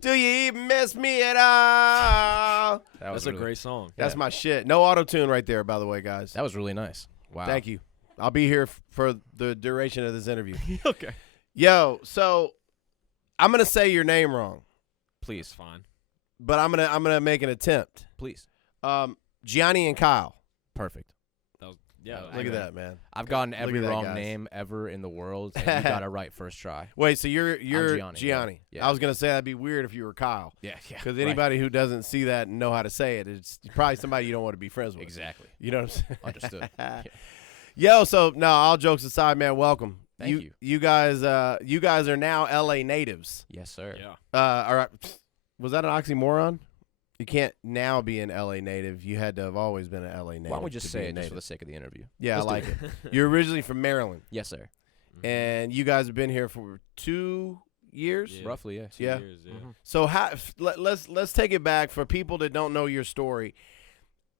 Do you even miss me at all? That's a great song. That's my shit. No auto-tune right there, by the way, guys. That was really nice. Wow. Thank you. I'll be here for the duration of this interview. Okay. Yo, so I'm going to say your name wrong. Please. Fine. But I'm gonna make an attempt. Please. Gianni and Kyle. Perfect. Look at that, man. I've gotten every wrong guys. name ever in the world, and you got it right first try. Wait, so you're Gianni. Yeah. I was gonna say that'd be weird if you were Kyle. Yeah. Because anybody who doesn't see that and know how to say it, it's probably somebody you don't want to be friends with. Exactly. You know what I'm saying? Understood. Yeah. Yo, so no, all jokes aside, man, welcome. Thank you. You guys are now LA natives. Yes, sir. Yeah. All right. Was that an oxymoron? You can't now be an LA native. You had to have always been an LA native. Why don't we just to say be a it just native. for the sake of the interview? Yeah, Let's I like do it. You're originally from Maryland. Yes, sir. And you guys have been here for 2 years? Yeah. Roughly, yeah. 2 years, yeah. So let's take it back for people that don't know your story.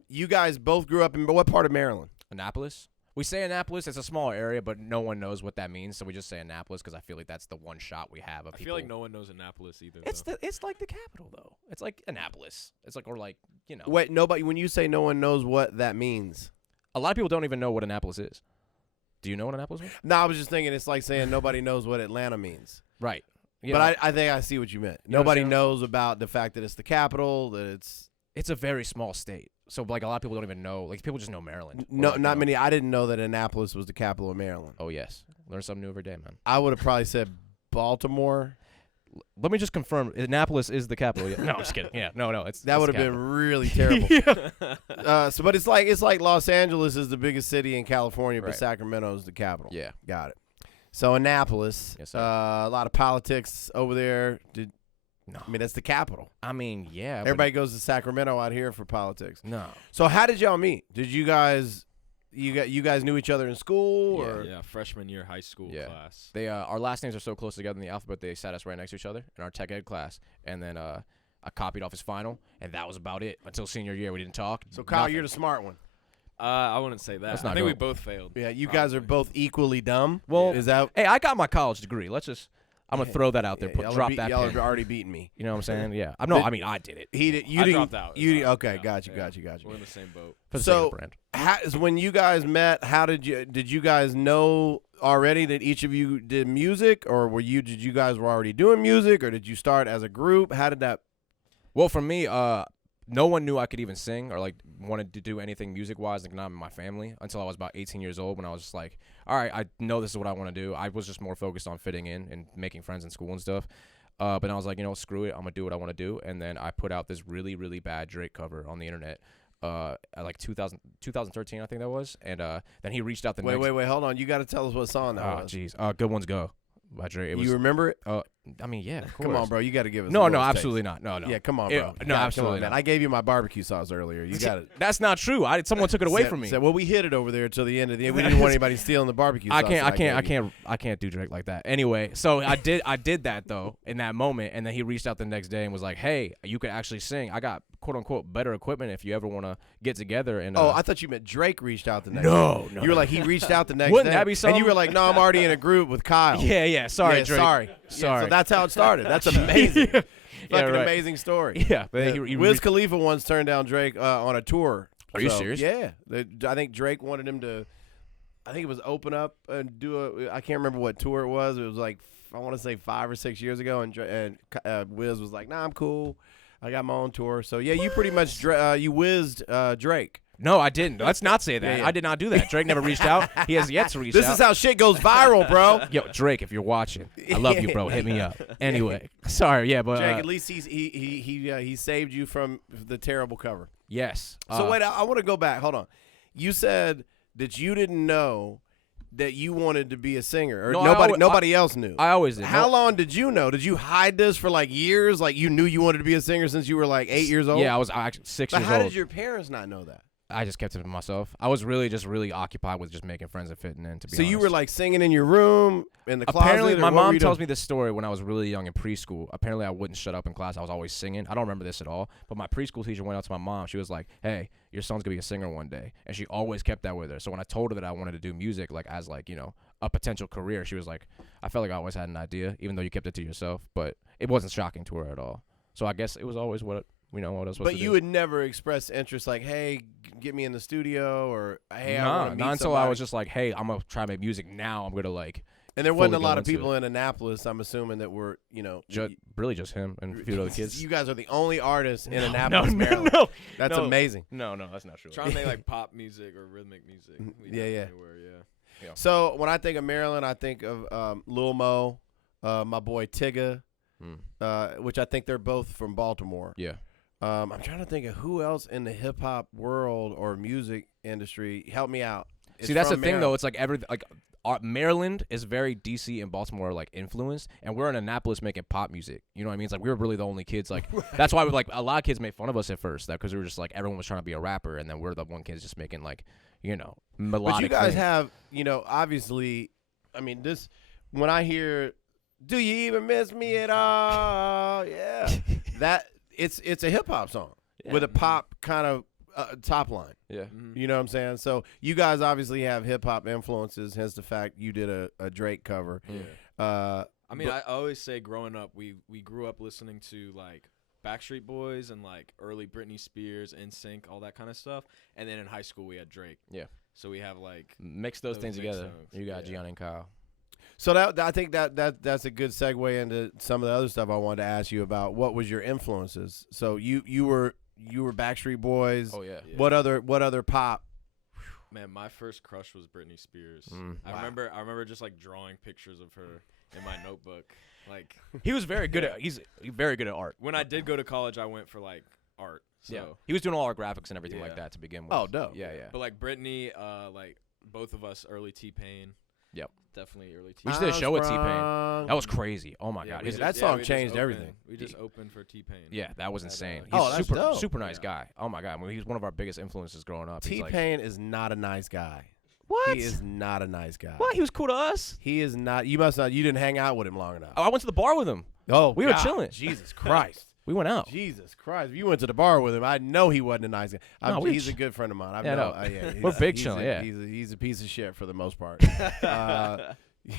You guys both grew up in what part of Maryland? Annapolis. We say Annapolis. It's a small area, but no one knows what that means, so we just say Annapolis because I feel like that's the one shot we have of I people. feel like no one knows Annapolis either. It's like the capital, though. It's like Annapolis. It's like, or like, you know. Wait, nobody. When you say no one knows what that means, A lot of people don't even know what Annapolis is. Do you know what Annapolis is? no, I was just thinking it's like saying nobody knows what Atlanta means. Right. But I think I see what you meant. You Nobody understand? knows about the fact that it's the capital. That it's a very small state. So, like, a lot of people don't even know. Like, people just know Maryland. no, Or, like, not you know. many. I didn't know that Annapolis was the capital of Maryland. Oh, yes. Learn something new every day, man. I would have probably said Baltimore. Let me just confirm. Annapolis is the capital. Yeah. No, I'm just kidding. Yeah. No. That would have been really terrible. But it's like Los Angeles is the biggest city in California, but Right. Sacramento is the capital. Yeah. Got it. So Annapolis, Yes, sir. a lot of politics over there. No. I mean, that's the capital. I mean, yeah. but Everybody goes to Sacramento out here for politics. No. So how did y'all meet? Did you guys knew each other in school? Yeah. Or? Yeah, freshman year high school Yeah. class. They our last names are so close together in the alphabet they sat us right next to each other in our tech ed class, and then I copied off his final, and that was about it until senior year. We didn't talk. So Kyle, Nothing. you're the smart one. I wouldn't say that. That's I not think we dope. both failed. Yeah, you guys are both equally dumb. Well, is that? Hey, I got my college degree. I'm gonna throw that out there. Y'all Drop are that. Y'all pin. are already beating me. You know what I'm saying? Yeah. I did it. He did. You I didn't. dropped out. You okay? Yeah, Got you. yeah. We're in the same boat. For the So- sake of brand. When you guys met, how did you guys know already that each of you did music, or did you guys were already doing music, or did you start as a group? How did that? Well, for me, no one knew I could even sing or like wanted to do anything music wise, like not in my family, until I was about 18 years old when I was just like, all right, I know this is what I want to do. I was just more focused on fitting in and making friends in school and stuff. But I was like, screw it, I'm gonna do what I want to do. And then I put out this really, really bad Drake cover on the internet. At like 2013, I think that was. And then he reached out the next. Wait, hold on. You got to tell us what song that Oh, was. jeez. Good Ones Go by Drake. It was. You remember it? I mean, yeah, of course. Come on, bro. You got to give us. No, the no, lowest absolutely takes. not. No. Yeah, come on, Ew, bro. no, God, absolutely come on, man. not. I gave you my barbecue sauce earlier. You got it. That's not true. Someone took it away from me. Well, we hid it over there till the end of the end. We didn't want anybody stealing the barbecue sauce. I can't do Drake like that. Anyway, so I did that though in that moment, and then he reached out the next day and was like, "Hey, you could actually sing. I got quote unquote better equipment if you ever want to get together." And I thought you meant Drake reached out the next No, day. no. You were like, he reached out the next Wouldn't day. that be And you were something? like, no, I'm already in a group with Kyle. yeah. Sorry, Yeah, Drake. sorry. Yeah, Sorry. so that's how it started. That's amazing. Yeah, Fucking right. amazing story. Yeah, but he Wiz Khalifa once turned down Drake on a tour. Are you serious? Yeah. I think Drake wanted him to, I think it was open up and do I can't remember what tour it was. It was like, I want to say 5 or 6 years ago. And Wiz was like, nah, I'm cool. I got my own tour. So, yeah, you pretty much, you whizzed Drake. No, I didn't. Let's not say that. Yeah. I did not do that. Drake never reached out. He has yet to reach This out. is how shit goes viral, bro. Yo, Drake, if you're watching, I love you, bro. Hit me up. Anyway, sorry, yeah, but Jake, at least he saved you from the terrible cover. yes. So wait, I want to go back. Hold on. You said that you didn't know that you wanted to be a singer, or No, nobody else knew. I always did. How long did you know? Did you hide this for like years? Like you knew you wanted to be a singer since you were like 8 years old? Yeah, I was actually 6 But years how old. did your parents not know that? I just kept it to myself. I was really occupied with just making friends and fitting in. To be So honest. you were like singing in your room in the closet. Apparently, or my what were mom you tells doing? me this story when I was really young in preschool. Apparently, I wouldn't shut up in class. I was always singing. I don't remember this at all. But my preschool teacher went out to my mom. She was like, "Hey, your son's gonna be a singer one day," and she always kept that with her. So when I told her that I wanted to do music, like as like a potential career, she was like, "I felt like I always had an idea, even though you kept it to yourself." But it wasn't shocking to her at all. So I guess it was always what what I was supposed But to you do. would never express interest like, hey, get me in the studio, or hey, I Nah, want to meet not until somebody. I was just like, hey, I'm gonna try to make music now. I'm gonna like. And there wasn't a fully lot go of into people in Annapolis, I'm assuming, that were, Really just him and a few other kids. You guys are the only artists in No, Annapolis, no, Maryland. no, That's no. amazing. No, that's not true. Trying to make like pop music or rhythmic music. We Yeah, yeah. definitely were, yeah. So when I think of Maryland, I think of Lil Mo, my boy Tigga, which I think they're both from Baltimore. Yeah. I'm trying to think of who else in the hip hop world or music industry. Help me out. See, that's the thing though. It's like Maryland is very DC and Baltimore like influenced, and we're in Annapolis making pop music. You know what I mean? It's like we were really the only kids. Like that's why like a lot of kids made fun of us at first, because we were just like everyone was trying to be a rapper, and then we're the one kids just making like melodic. But you guys things. have, obviously, I mean, this when I hear, "Do you even miss me at all?" Yeah, that it's a hip hop song with a pop kind of top line. Yeah. You know what I'm saying? So you guys obviously have hip hop influences, hence the fact you did a Drake cover. I mean, I always say growing up, we grew up listening to like Backstreet Boys and like early Britney Spears, NSYNC, all that kind of stuff. And then in high school we had Drake. Yeah. So we have like Mix those things mix together. songs. You got Yeah. Gianni Kyle. So I think that's a good segue into some of the other stuff I wanted to ask you about. What was your influences? So you were Backstreet Boys. Oh yeah. Yeah. What other pop? Man, my first crush was Britney Spears. I Wow. remember just like drawing pictures of her in my notebook. Like He was very good at. He's very good at art. when I did go to college, I went for like art. So, Yeah. He was doing all our graphics and everything like Yeah. that to begin with. Oh, dope. Yeah, yeah. but like Britney, like both of us early T-Pain. Yep. Definitely early T-Pain. We just did a show with T-Pain. Armstrong. That was crazy. Oh my god. we He's- that just- song we just changed opened- everything. We just opened for T-Pain. Yeah, that was At, insane. uh, He's that's super dope. super nice Yeah. guy. Oh my god. I mean, he's one of our biggest influences growing up. He's like, T-Pain is not a nice guy. what? He is not a nice guy. What? He was cool to us. He is not. You must not. You didn't hang out with him long enough. Oh, I went to the bar with him. Oh, we were God. chilling. Jesus Christ. We went out. Jesus Christ. If you went to the bar with him, I know he wasn't a nice guy. No, we He's a ch- good friend of mine. Yeah, no. We're he's- big he's chilling, a- yeah. He's a piece of shit for the most part.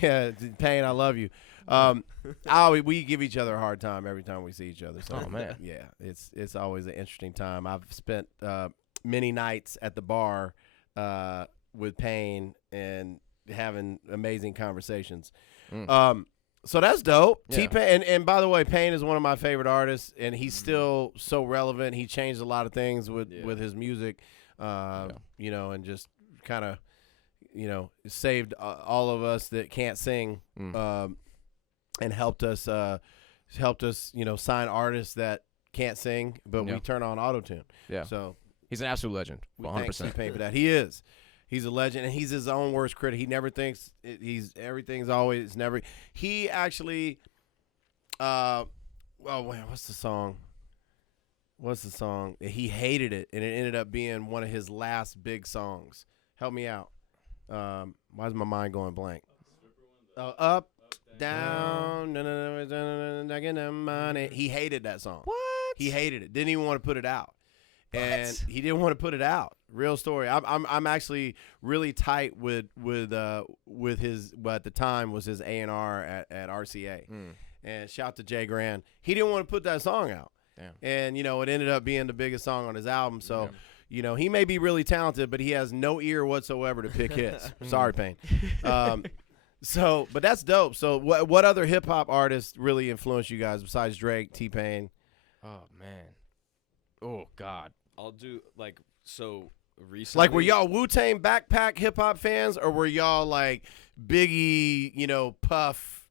Yeah, Payne, I love you. We give each other a hard time every time we see each other. So Oh, man. yeah, it's always an interesting time. I've spent many nights at the bar with Payne and having amazing conversations. So that's dope. Yeah. T-Pain, and by the way, Payne is one of my favorite artists, and he's still so relevant. He changed a lot of things with his music, and just kind of, saved all of us that can't sing, and helped us, sign artists that can't sing, but we Yeah. turn on auto-tune. Yeah. So He's an absolute legend. we 100%. thank T-Pain for that. He is. He's a legend, and he's his own worst critic. He never thinks everything's always never. He actually, what's the song? He hated it, and it ended up being one of his last big songs. Help me out. Why is my mind going blank? Up, down, getting the money. He hated that song. What? He hated it. Didn't even want to put it out. And he didn't want to put it out. Real story. I'm actually really tight with his, what at the time was his A&R at RCA. And shout to Jay Grand. He didn't want to put that song out. Damn. And it ended up being the biggest song on his album. So he may be really talented, but he has no ear whatsoever to pick hits. Sorry, Payne. But that's dope. So what other hip hop artists really influenced you guys besides Drake, T-Pain? Oh man. Oh god. I'll do like so recently. Like, were y'all Wu-Tang Backpack hip hop fans, or were y'all like Biggie, Puff,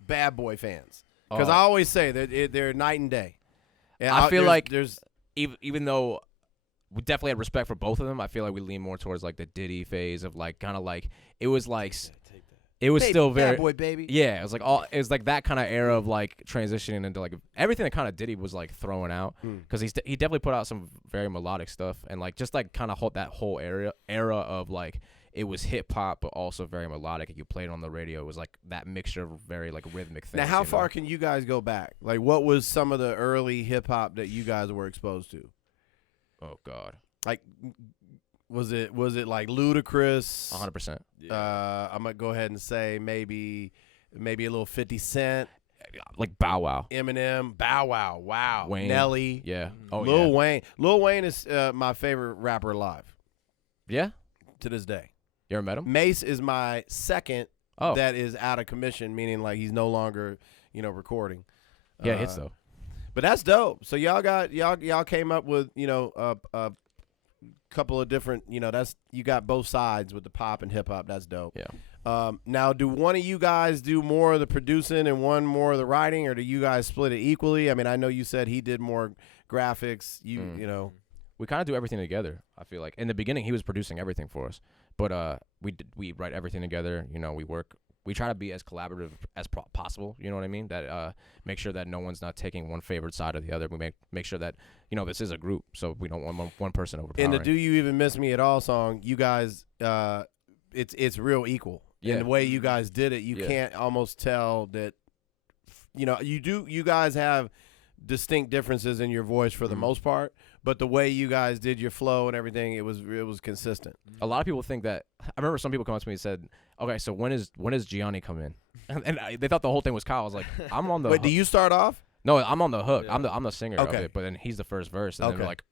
Bad Boy fans? Because I always say that they're night and day. And I feel like there's even though we definitely had respect for both of them, I feel like we lean more towards like the Diddy phase of like kind of like it was like it was still very Bad Boy baby. yeah, it was like that kind of era of like transitioning into like everything that kind of Diddy was like throwing out because he definitely put out some very melodic stuff and like just like kind of that whole era of like it was hip hop but also very melodic and you played it on the radio. It was like that mixture of very like rhythmic things. Now, how far can you guys go back? Like, what was some of the early hip hop that you guys were exposed to? Oh god. Like, was it like Ludacris? 100%. I'm gonna go ahead and say maybe a little 50 Cent. Like Bow Wow. Eminem, Bow Wow, wow, Wayne. Nelly, Yeah. Oh Lil yeah. Wayne. Lil Wayne is my favorite rapper alive Yeah. to this day. You ever met him? Mace is my second Oh. that is out of commission, meaning like he's no longer, recording. Yeah, hits though. But that's dope. So y'all came up with, a couple of different, that's you got both sides with the pop and hip hop. That's dope. Yeah. Now, do one of you guys do more of the producing and one more of the writing, or do you guys split it equally? I mean, I know you said he did more graphics. You know. We kind of do everything together. I feel like in the beginning he was producing everything for us, but we write everything together. We work. We try to be as collaborative as possible. You know what I mean? That make sure that no one's not taking one favored side or the other. We make sure that this is a group, so we don't want one person overpowering. In the "Do You Even Miss Me at All" song, you guys, it's real equal. Yeah. And the way you guys did it, you Yeah. can't almost tell that. You guys have distinct differences in your voice for the most part, but the way you guys did your flow and everything, it was consistent. A lot of people think that. I remember some people come up to me and said, "Okay, so when is Gianni come in?" And they thought the whole thing was Kyle. I was like, "I'm on the." Wait, do you start off? No, I'm on the hook. Yeah. I'm the singer of Okay. it, but then he's the first verse. And then Okay. like,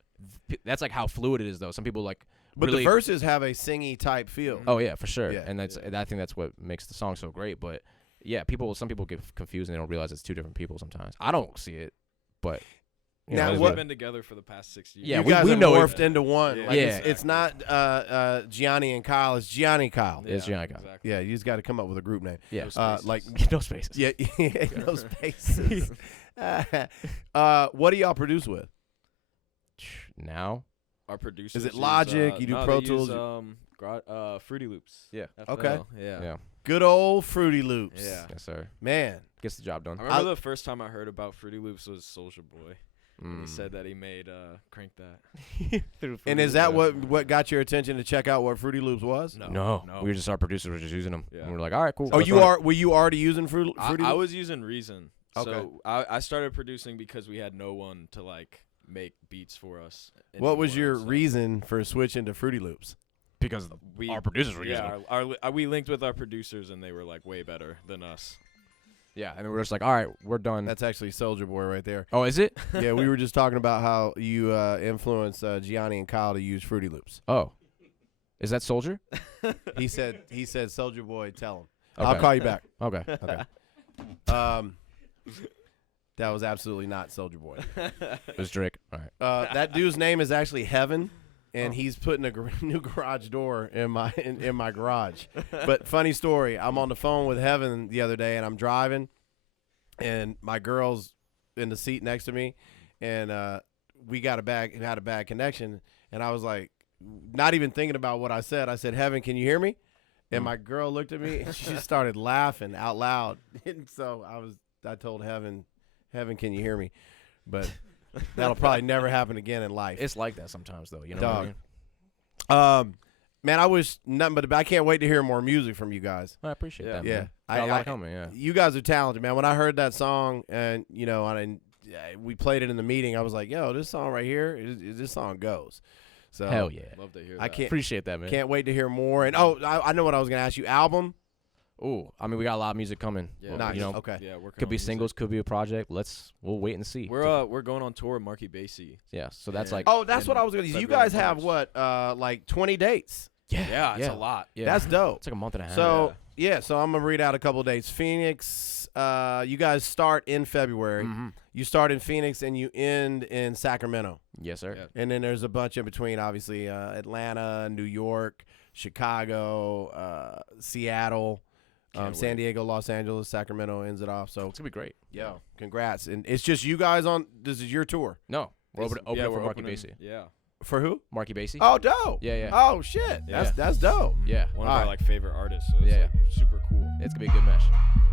that's like how fluid it is though. Some people like. But really, the verses have a singy type feel. Oh yeah, for sure. Yeah. And I think that's what makes the song so great. But yeah, some people get confused and they don't realize it's two different people sometimes. I don't see it, but Now, We've what- been together for the past 6 years. Yeah, you we guys have know it. morphed into one. Yeah. Like, Yeah. it's not Gianni and Kyle. It's Gianni Kyle. It's Gianni Kyle. Exactly. Yeah, you just got to come up with a group name. Yeah, No spaces. like no spaces. yeah, no spaces. What do y'all produce with? Now, Our producers. Is it use, Logic? You do no, Pro they Tools? Use, Fruity Loops. Yeah. FL. Okay. Yeah. yeah, Good old Fruity Loops. Yeah. yes sir, Man. gets the job done. I remember the first time I heard about Fruity Loops was Soulja Boy. Mm. He said that he made Crank That. And is that what got your attention to check out what Fruity Loops was? No, we were just our producers were just using them. Yeah. And we were like, all right, cool. Oh, let's run it. were you already using Fruity I Loops? was using Reason. Okay. So I started producing because we had no one to like make beats for us. What was anymore, your so reason for switching to Fruity Loops? because our producers were using Yeah, them. we linked with our producers and they were like way better than us. Yeah, and then we're just like, all right, we're done. That's actually Soulja Boy right there. Oh, is it? Yeah, we were just talking about how you influenced Gianni and Kyle to use Fruity Loops. Oh, is that Soldier? He said Soulja Boy, tell him. Okay. I'll call you back. Okay. Okay. That was absolutely not Soulja Boy. It was Drake. All right. That dude's name is actually Heaven, and he's putting a new garage door in my garage. But funny story, I'm on the phone with Heaven the other day, and I'm driving, and my girl's in the seat next to me, and we had a bad connection, and I was like, not even thinking about what I said. I said, "Heaven, can you hear me?" And my girl looked at me, and she started laughing out loud, and so I told Heaven, "Can you hear me?" But that'll probably never happen again in life. It's like that sometimes, though. You know Dog. what I mean? Man, I wish nothing but I can't wait to hear more music from you guys. I appreciate that. Yeah, Man. Got a lot coming. Yeah. You guys are talented, man. When I heard that song and we played it in the meeting, I was like, "Yo, this song right here, this song goes." So Hell yeah. Love to hear I that. Appreciate that, man. can't wait to hear more. And I know what I was gonna ask you. Album? Ooh, I mean, we got a lot of music coming. Yeah, Nice. You know, Okay. Yeah, working could on be music. singles, could be a project. We'll wait and see. We're going on tour with Marky Basie. Yeah, so that's Yeah. like Oh, that's in what I was gonna. You February, guys have March. what? Like 20 dates. Yeah, it's a lot. Yeah. That's dope. It's like a month and a half. So so I'm gonna read out a couple of dates. Phoenix. You guys start in February. Mhm. You start in Phoenix and you end in Sacramento. Yes, sir. Yeah. And then there's a bunch in between, obviously, Atlanta, New York, Chicago, Seattle, Can't San wait. Diego, Los Angeles, Sacramento ends it off. So, It's gonna be great. yo, congrats. And it's just you guys on, this is your tour. No, we're opening Yeah, for we're Marky opening- Basie. Yeah. For who? Marky Basie. Oh, dope. Yeah, yeah. Oh, shit. Yeah. That's dope. Yeah. One of All our right. like favorite artists. So it's Yeah, like, super cool. It's gonna be a good match.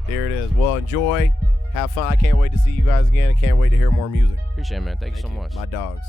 There it is. Well, enjoy. Have fun. I can't wait to see you guys again. I can't wait to hear more music. Appreciate it, man. Thank you so Thank you. much. My dogs.